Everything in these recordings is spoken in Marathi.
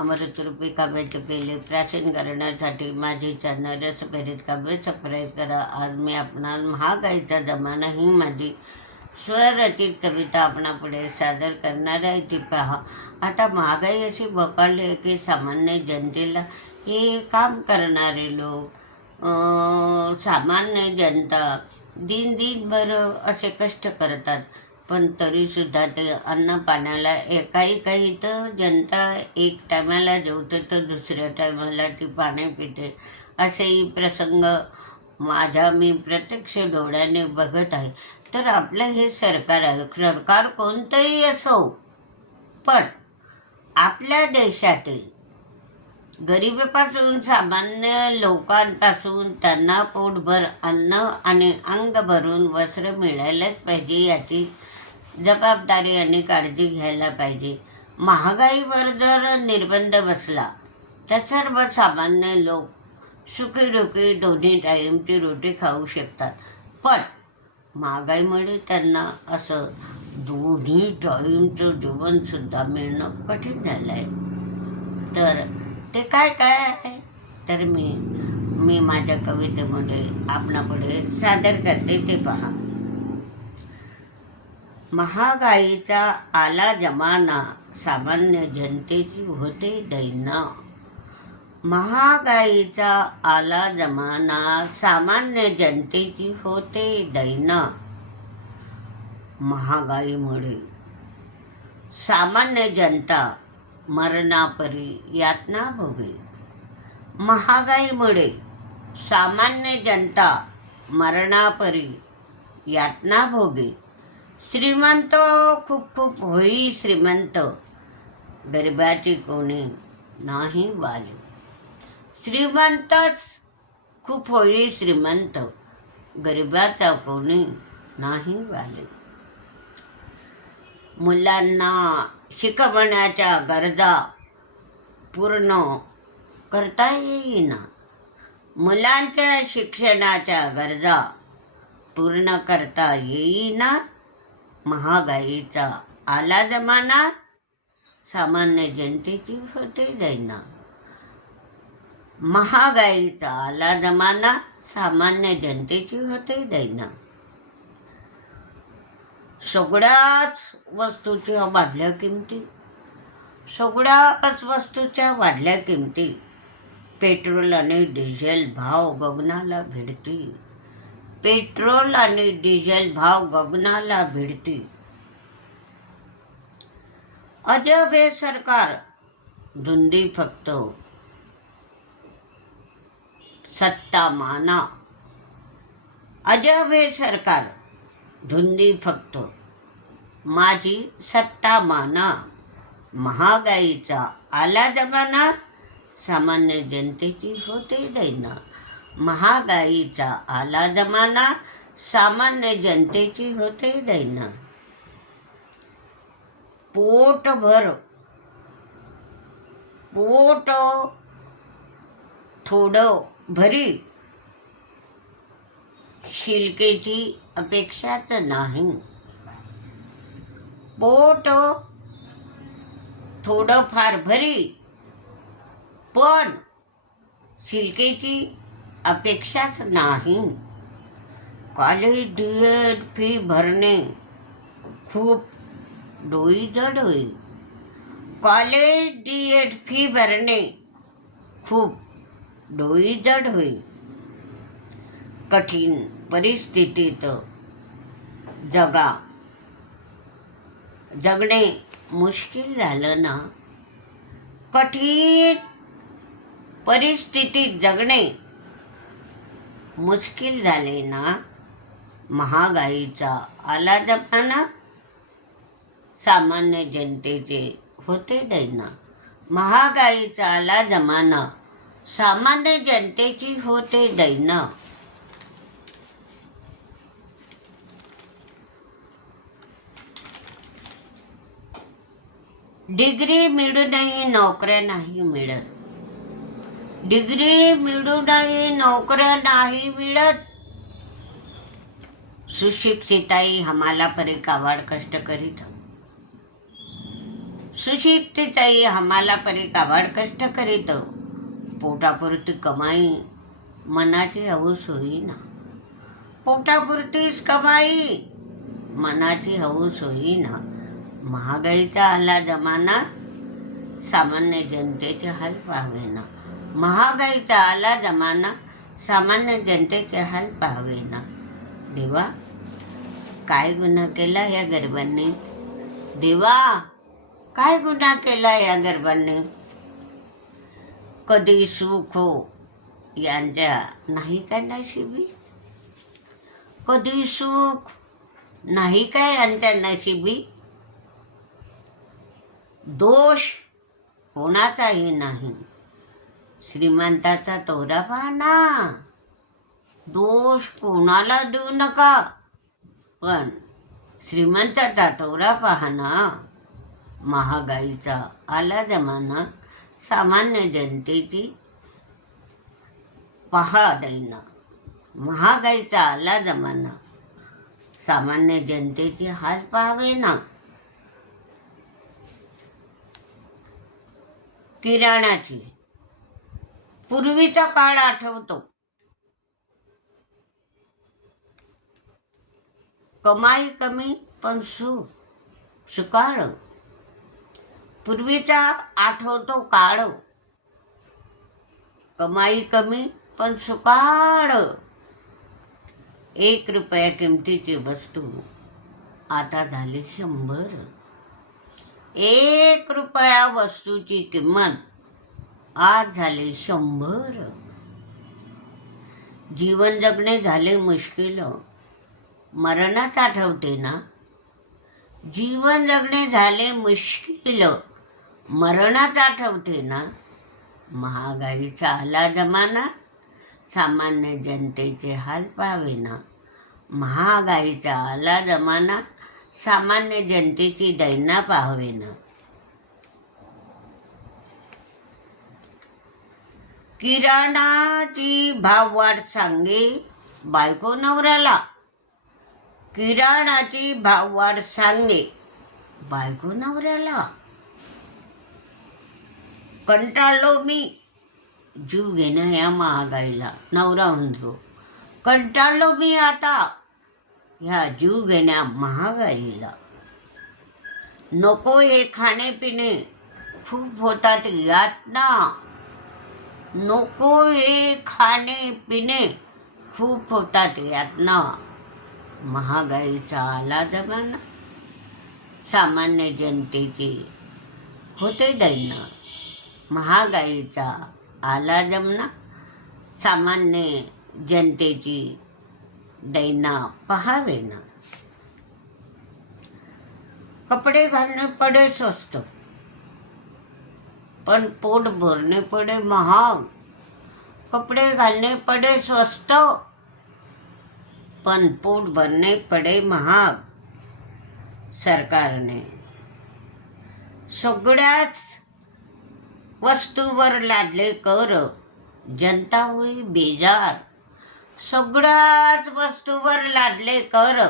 अमृतरूपी काव्याचे पेले प्राचीन करण्यासाठी माझी चॅनल रसभरीत काव्य सबस्क्राईब करा. आज मी आपणास महागाईचा जमाना ही माझी स्वरचित कविता आपणापुढे सादर करणार आहे. ती पहा. आता महागाई अशी भपाळली आहे की सामान्य जनतेला हे काम करणारे लोक सामान्य जनता दिन दिनभर असे कष्ट करतात. पण तरीसुद्धा ते अन्न पाण्याला एकाही काही तर जनता एक टायमाला जेवते तर दुसऱ्या टायमाला ती पाणी पिते. असेही प्रसंग माझ्या मी प्रत्यक्ष डोळ्याने बघत आहे. तर आपलं हे सरकार आहे. सरकार कोणतंही असो पण आपल्या देशातील गरिबीपासून सामान्य लोकांपासून त्यांना पोटभर अन्न आणि अंग भरून वस्त्र मिळायलाच पाहिजे याची जबाबदारी आणि काळजी घ्यायला पाहिजे. महागाईवर जर निर्बंध बसला तर सर्व सामान्य लोक सुखीरुखी दोन्ही टाईमची रोटी खाऊ शकतात. पण महागाईमुळे त्यांना असं दोन्ही टाईमचं जेवणसुद्धा मिळणं कठीण झालं आहे तर ते काय काय आहे? तर मी मी माझ्या कवितेमध्ये आपणापुढे सादर करते ते पहा. महागाईचा आला जमाना सामान्य जनतेची होते दैना. महागाईचा आला जमाना सामान्य जनतेची होते दैना. महागाईमुळे सामान्य जनता मरणापरी यातना भोगे. महागाईमुळे सामान्य जनता मरणापरी यातना भोगे. श्रीमंत खूप खूप होई श्रीमंत. गरिबाची कोणी नाही वाली श्रीमंतच खूप होई श्रीमंत. गरिबाचा कोणी नाही वाली मुलांना शिकवण्याच्या गरजा पूर्ण करता येईना. मुलांच्या शिक्षणाच्या गरजा पूर्ण करता येईना. महागाईचा आला जमाना सामान्य जनतेची होते जाईना महागाईचा आला जमाना सामान्य जनतेची होते जाईना सगळ्याच वस्तूच्या वाढल्या किमती सगळ्याच वस्तूच्या वाढल्या किमती पेट्रोल आणि डिझेल भाव गगनाला भिडतील पेट्रोल आणि डिझेल भाव गगनाला भिडतील अजब हे सरकार धुंदी फक्त. सत्ता माना. अजब हे सरकार धुंदी फक्त. माझी सत्ता माना. महागाईचा आला जमाना सामान्य जनतेची होते दैना. महागाईचा आला जमाना सामान्य जनतेची होते दैना. पोटभर पोट थोडं भरी शिलकेची अपेक्षाच नाही. पोट थोडं फार भरी पण शिलकेची अपेक्षाच नाही. कॉलेज डी फी भरणे खूप डोई जड होईल कॉलेज डी एड फी भरणे खूप डोई जड होईल कठीण परिस्थितीत जगा. जगणे मुश्किल झालं ना? कठीण परिस्थितीत जगणे मुश्किल झाले ना? महागाईचा आला जमाना? सामान्य जनतेचे होते दैना. महागाईचा आला जमाना. सामान्य जनतेची होते दैना. डिग्री मिळूनही नोकऱ्या नाही मिळत. डिग्री मिळूनही नोकऱ्या नाही मिळत. सुशिक्षिताई हमाला परी कावाड कष्ट करीत. सुशिक्षिताई हमाला परी कावाड कष्ट करीत. पोटापुरती कमाई मनाची हौस होईना. पोटापुरतीच कमाई मनाची हौस होईना. महागाईचा आला जमाना सामान्य जनतेचे हाल पाहावेना. महागाईचा आला जमाना सामान्य जनतेचे हाल पाहावेना. देवा काय गुन्हा केला या गरिबांनी? देवा काय गुन्हा केला या गरिबांनी? कधी सुख हो यांच्या नाही काय नशिबी? कधी सुख नाही काय यांच्या नशिबी? दोष कोणाचाही नाही. श्रीमंताचा तोरा पाहना दोष कोणाला देऊ नका. पण श्रीमंताचा तोरा पाहना महागाईचा आला जमाना सामान्य जनतेची पहा दैना महागाईचा आला जमाना सामान्य जनतेची हाल पाहावे ना किराणाची पूर्वीचा काळ आठवतो. कमाई कमी पण सुख सुकाळ. पूर्वीचा आठवतो काळ. कमाई कमी पण सुकाळ. एक रुपया किमतीची वस्तू आता झाली शंभर. एक रुपया वस्तूची किंमत आज झाले शंभर. जीवन जगणे झाले मुश्किल. मरणच आठवते ना? जीवन जगणे झाले मुश्किल. मरणच आठवते ना? महागाईचा आला जमाना सामान्य जनतेचे हाल पाहावे ना? महागाईचा आला जमाना सामान्य जनतेची दैना पाहावे ना? किराणाची भाववाढ सांगे बायको नवऱ्याला. किराणाची भाववाढ सांगे बायको नवऱ्याला. कंटाळलो मी. जीव घेणं या महागाईला. नवरा म्हणतो कंटाळलो मी आता ह्या जीव घेण्या महागाईला. नको हे खाणे पिणे खूप होतात यातना. नको हे खाणे पिणे. खूप होतात यातना. महागाईचा आला जमाना. सामान्य जनतेची होते दैना. महागाईचा आला जमना. सामान्य जनतेची दैना पहावे ना कपडे घालणे पडे स्वस्त. पण पोट भरणे पडे महाग. कपडे घालणे पडे स्वस्त. पण पोट भरणे पडे महाग. सरकारने सगळ्याच वस्तूवर लादले कर. जनता होई बेजार. सगळ्याच वस्तूवर लादले कर.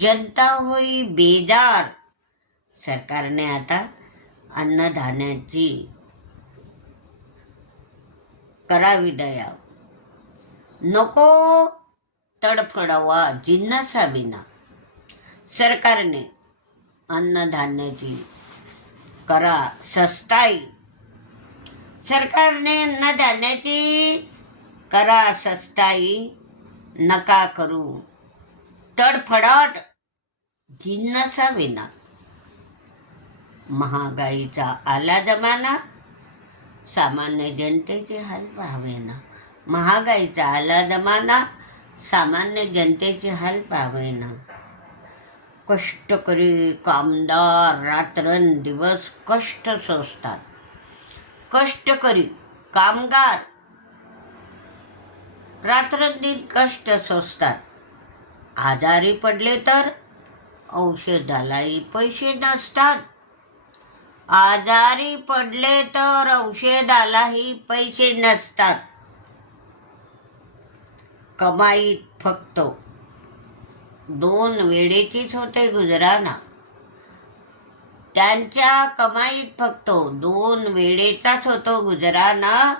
जनता होई बेजार. सरकारने आता अन्नधान्याची करावी दया नको तडफडावा जिन्नसाविना सरकारने अन्नधान्याची करा सस्ताई. सरकारने अन्नधान्याची करा सस्ताई. नका करू. तडफडाट जिन्नसाविना महागाईचा आला जमाना. सामान्य जनतेचे हाल पाहावेना. महागाईचा आला जमाना सामान्य जनतेचे हाल पाहावेना. कष्टकरी कामदार रात्रंदिवस कष्ट सोसतात. कष्टकरी कामगार रात्रंदिन कष्ट सोसतात. आजारी पडले तर औषधालाही पैसे नसतात. आजारी पडले तर औषधालाही पैसे नसतात. कमाईत फक्त. दोन वेळेचीच होते गुजराना. त्यांच्या कमाईत फक्त दोन वेळेचाच होतो गुजराना.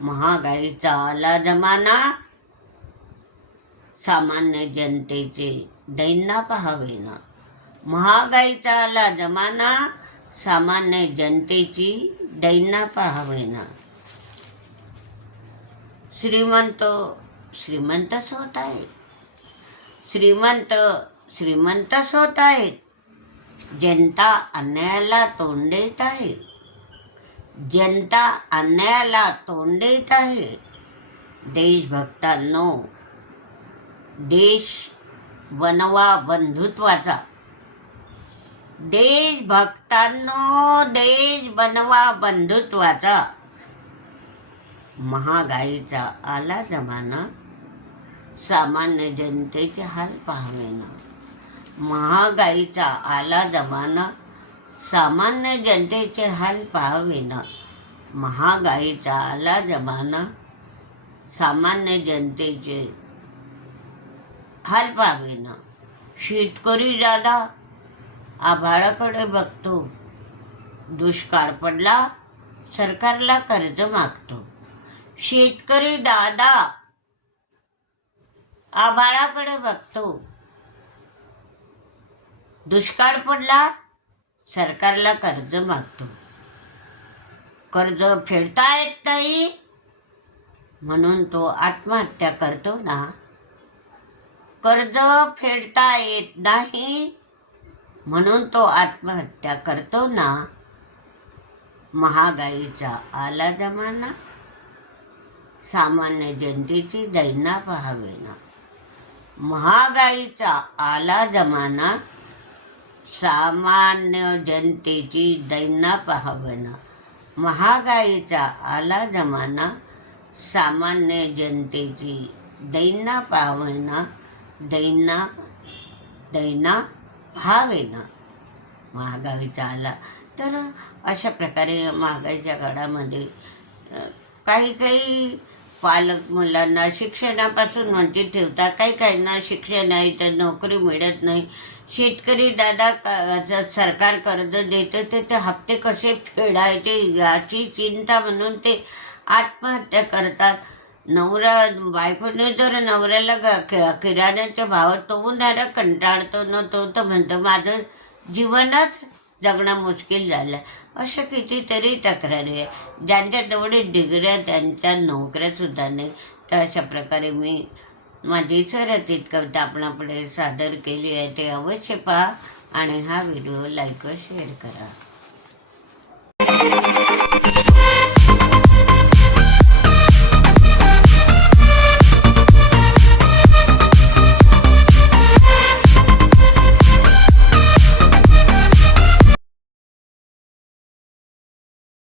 महागाईचा आला जमाना. सामान्य जनतेचे दैना पहावे ना महागाईचा आला जमाना. सामान्य जनतेची दैना पाहावेना श्रीमंत श्रीमंतच होत आहे श्रीमंत श्रीमंतच होत आहेत. जनता अन्यायाला तोंड देत आहे. जनता अन्यायाला तोंड देत आहे. देशभक्तांनो देश बनवा बंधुत्वाचा. देशभक्तांनो देश बनवा बंधुत्वाचा. महागाईचा आला जमाना सामान्य जनतेचे हाल पाहावे ना महागाईचा आला जमाना सामान्य जनतेचे हाल पाहावे ना महागाईचा आला जमाना सामान्य जनतेचे हाल पाहावे ना शेतकरी दादा आभाळाकडे बघतो. दुष्काळ पडला सरकारला कर्ज मागतो. शेतकरी दादा आभाळाकडे बघतो. दुष्काळ पडला सरकारला कर्ज मागतो. कर्ज फेडता येत नाही म्हणून तो आत्महत्या करतो ना. कर्ज फेडता येत नाही म्हणून तो आत्महत्या करतो ना महागाईचा आला जमाना सामान्य जनतेची दैना पाहावे ना. महागाईचा आला जमाना सामान्य जनतेची दैना पाहावे ना. महागाईचा आला जमाना सामान्य जनतेची दैना पाहावे ना. दैना दैना पाहावे ना. महागाईचा आला. तर अशा प्रकारे महागाईच्या काळामध्ये काही काही पालक मुलांना शिक्षणापासून वंचित ठेवतात. काही काहींना शिक्षण आहे तर नोकरी मिळत नाही. शेतकरी दादा का सरकार कर्ज देते तर ते हप्ते कसे फेडायचे याची चिंता म्हणून ते आत्महत्या करतात. नवरा बायकोने जर नवऱ्याला किराण्याच्या भावात तो उन्हाळा कंटाळतो न तो तर म्हणतो माझं जीवनच जगणं मुश्किल झालं. अशा कितीतरी तक्रारी आहे ज्यांच्या तेवढे डिग्र्या त्यांच्या नोकऱ्यासुद्धा नाही. तर अशा प्रकारे मी माझी सरतीत कविता आपणापुढे सादर केली आहे ते अवश्य पहा आणि हा व्हिडिओ लाईक व शेअर करा.